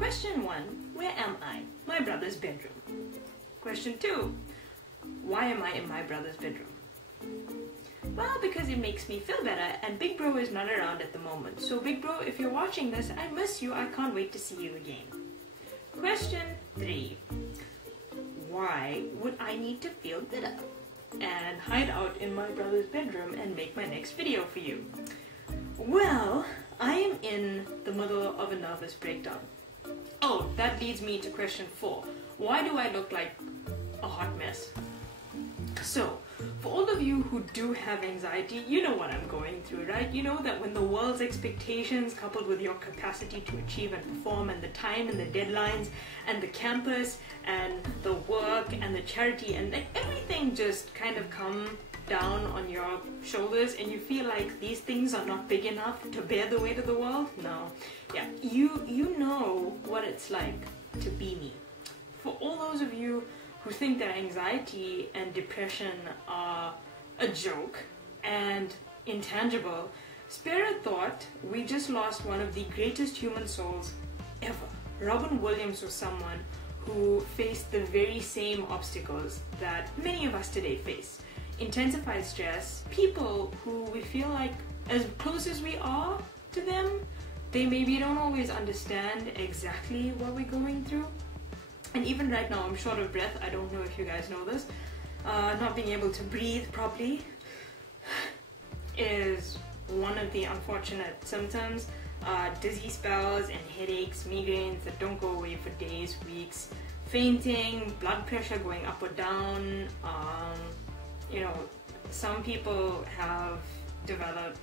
Question 1. Where am I? My brother's bedroom. Question 2. Why am I in my brother's bedroom? Well, because it makes me feel better, and Big Bro is not around at the moment. So Big Bro, if you're watching this, I miss you. I can't wait to see you again. Question 3. Why would I need to feel better and hide out in my brother's bedroom and make my next video for you? Well, I am in the middle of a nervous breakdown. Oh, that leads me to question 4. Why do I look like a hot mess? So, for all of you who do have anxiety, you know what I'm going through, right? You know that when the world's expectations coupled with your capacity to achieve and perform, and the time and the deadlines and the campus and the work and the charity and everything just kind of come down on your shoulders and you feel like these things are not big enough to bear the weight of the world? No. Yeah, you know what it's like to be me. For all those of you who think that anxiety and depression are a joke and intangible, spare a thought, we just lost one of the greatest human souls ever. Robin Williams was someone who faced the very same obstacles that many of us today face. Intensified stress, people who we feel like as close as we are to them, they maybe don't always understand exactly what we're going through. And even right now, I'm short of breath. I don't know if you guys know this. Not being able to breathe properly is one of the unfortunate symptoms. Dizzy spells and headaches, migraines that don't go away for days, weeks, fainting, blood pressure going up or down. You know, some people have developed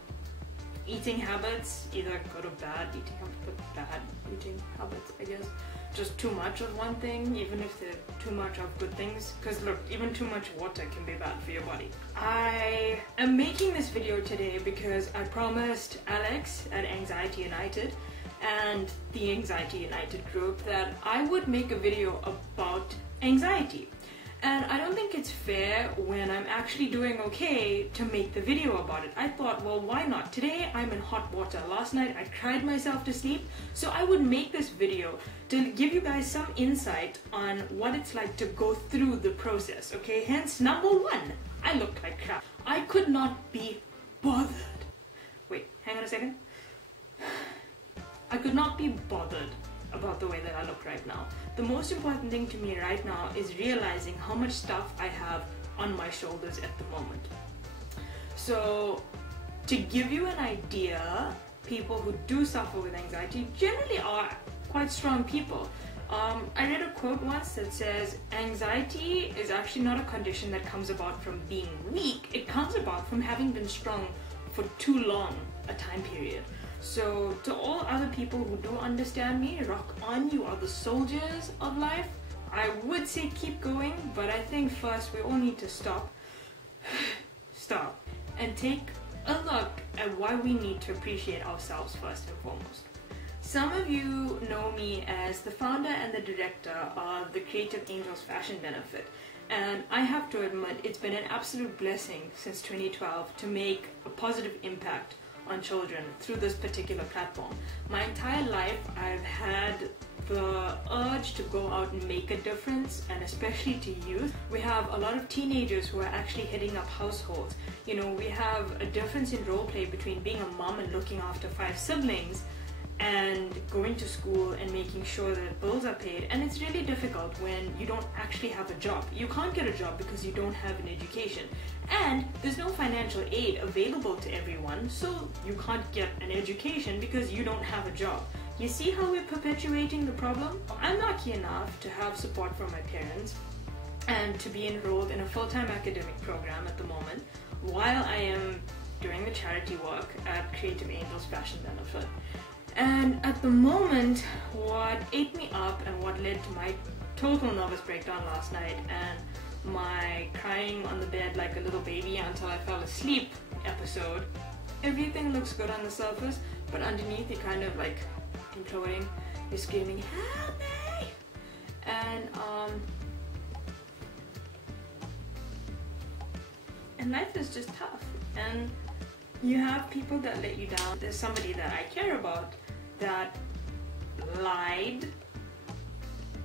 eating habits, either good or bad eating habits, but bad eating habits, I guess. Just too much of one thing, even if they're too much of good things, because look, even too much water can be bad for your body. I am making this video today because I promised Alex at Anxiety United and the Anxiety United group that I would make a video about anxiety. And I don't think it's fair when I'm actually doing okay to make the video about it. I thought, well, why not? Today I'm in hot water. Last night I cried myself to sleep, so I would make this video to give you guys some insight on what it's like to go through the process, okay? Hence, number 1, I looked like crap. I could not be bothered. Wait, hang on a second. I could not be bothered about the way that I look right now. The most important thing to me right now is realizing how much stuff I have on my shoulders at the moment. So, to give you an idea, people who do suffer with anxiety generally are quite strong people. I read a quote once that says, anxiety is actually not a condition that comes about from being weak, it comes about from having been strong for too long a time period. So to all other people who do understand me, rock on, you are the soldiers of life. I would say keep going, but I think first we all need to stop, and take a look at why we need to appreciate ourselves first and foremost. Some of you know me as the founder and the director of the Creative Angels Fashion Benefit, and I have to admit it's been an absolute blessing since 2012 to make a positive impact on children through this particular platform. My entire life I've had the urge to go out and make a difference, and especially to youth. We have a lot of teenagers who are actually heading up households. You know, we have a difference in role play between being a mom and looking after 5 siblings and going to school and making sure that bills are paid, and it's really difficult when you don't actually have a job. You can't get a job because you don't have an education, and there's no financial aid available to everyone, so you can't get an education because you don't have a job. You see how we're perpetuating the problem? I'm lucky enough to have support from my parents and to be enrolled in a full-time academic program at the moment while I am doing the charity work at Creative Angels Fashion Benefit. And at the moment, what ate me up and what led to my total nervous breakdown last night and my crying on the bed like a little baby until I fell asleep episode, everything looks good on the surface, but underneath you're kind of like imploding, you're screaming, help me! And life is just tough, and you have people that let you down. There's somebody that I care about that lied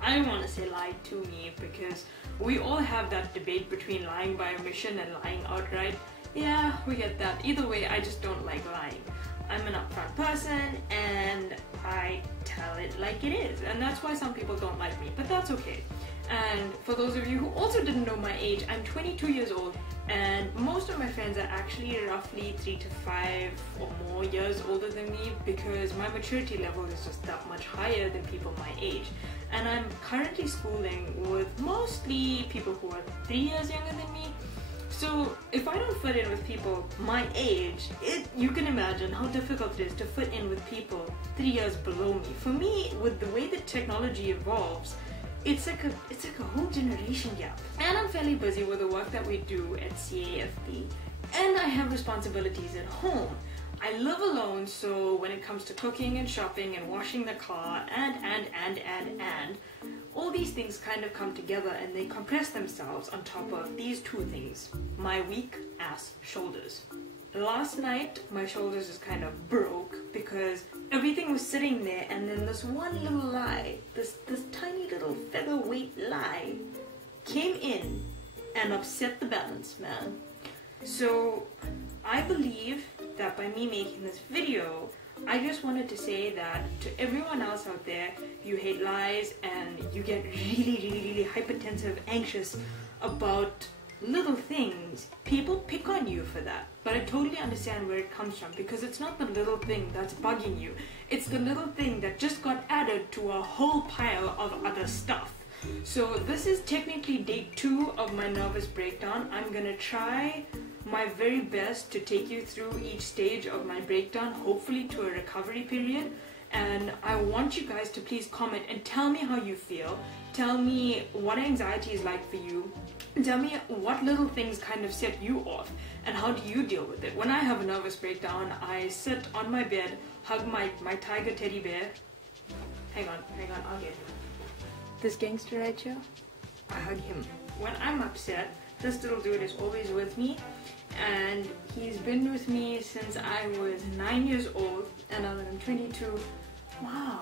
I want to say lied to me, because we all have that debate between lying by omission and lying outright. Yeah, we get that. Either way, I just don't like lying. I'm an upfront person and I tell it like it is, and that's why some people don't like me, but that's okay. And for those of you who also didn't know my age, I'm 22 years old, and most of my friends are actually roughly 3 to 5 or more years older than me, because my maturity level is just that much higher than people my age. And I'm currently schooling with mostly people who are 3 years younger than me. So if I don't fit in with people my age, you can imagine how difficult it is to fit in with people 3 years below me. For me, with the way that technology evolves, it's like a whole generation gap. And I'm fairly busy with the work that we do at CAFB, and I have responsibilities at home. I live alone, so when it comes to cooking and shopping and washing the car and all these things kind of come together, and they compress themselves on top of these two things: my weak ass shoulders. Last night, my shoulders just kind of broke because everything was sitting there, and then this one little lie, this tiny little featherweight lie, came in and upset the balance, man. So I believe that by me making this video, I just wanted to say that to everyone else out there, you hate lies and you get really hypertensive, anxious about little things. People pick on you for that, but I totally understand where it comes from, because it's not the little thing that's bugging you, it's the little thing that just got added to a whole pile of other stuff. So this is technically day 2 of my nervous breakdown. I'm gonna try my very best to take you through each stage of my breakdown, hopefully to a recovery period. And I want you guys to please comment and tell me how you feel. Tell me what anxiety is like for you. Tell me what little things kind of set you off, and how do you deal with it. When I have a nervous breakdown, I sit on my bed, hug my tiger teddy bear. Hang on, I'll get him. This gangster right here, I hug him. When I'm upset, this little dude is always with me, and he's been with me since I was 9 years old, and I'm 22. Wow,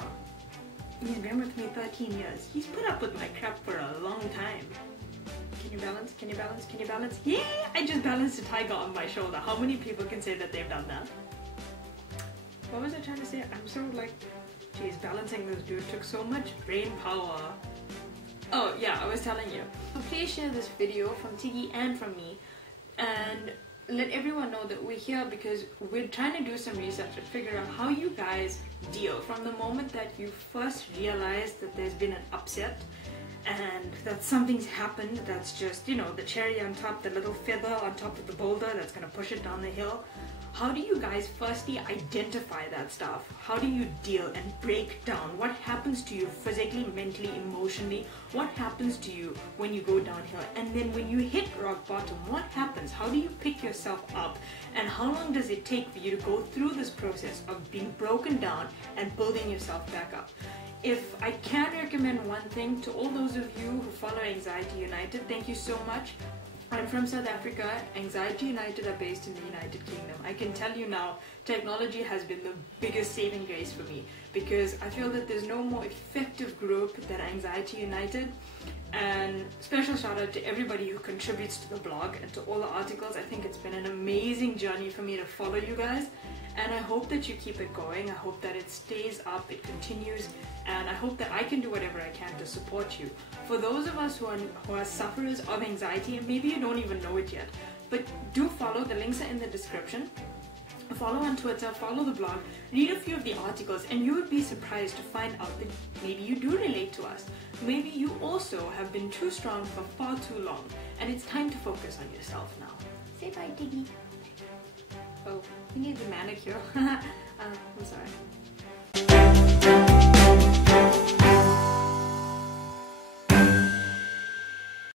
he's been with me 13 years. He's put up with my crap for a long time. Can you balance? Can you balance? Can you balance? Yeah, I just balanced a tiger on my shoulder. How many people can say that they've done that? What was I trying to say? I'm so like, geez, balancing this dude took so much brain power. Oh yeah, I was telling you. So please share this video from Tiggy and from me, and let everyone know that we're here because we're trying to do some research and figure out how you guys deal from the moment that you first realize that there's been an upset and that something's happened that's just, you know, the cherry on top, the little feather on top of the boulder that's gonna push it down the hill. How do you guys firstly identify that stuff? How do you deal and break down? What happens to you physically, mentally, emotionally? What happens to you when you go downhill? And then when you hit rock bottom, what happens? How do you pick yourself up? And how long does it take for you to go through this process of being broken down and building yourself back up? If I can recommend one thing to all those of you who follow Anxiety United, thank you so much. I'm from South Africa. Anxiety United are based in the United Kingdom. I can tell you now, technology has been the biggest saving grace for me, because I feel that there's no more effective group than Anxiety United. And special shout out to everybody who contributes to the blog and to all the articles. I think it's been an amazing journey for me to follow you guys, and I hope that you keep it going. I hope that it stays up, it continues, and I hope that I can do whatever I can to support you. For those of us who are sufferers of anxiety, and maybe you don't even know it yet, but do follow, the links are in the description. Follow on Twitter, follow the blog, read a few of the articles, and you would be surprised to find out that maybe you do relate to us. Maybe you also have been too strong for far too long, and it's time to focus on yourself now. Say bye, Diggy. Oh, he needs a manicure. I'm sorry.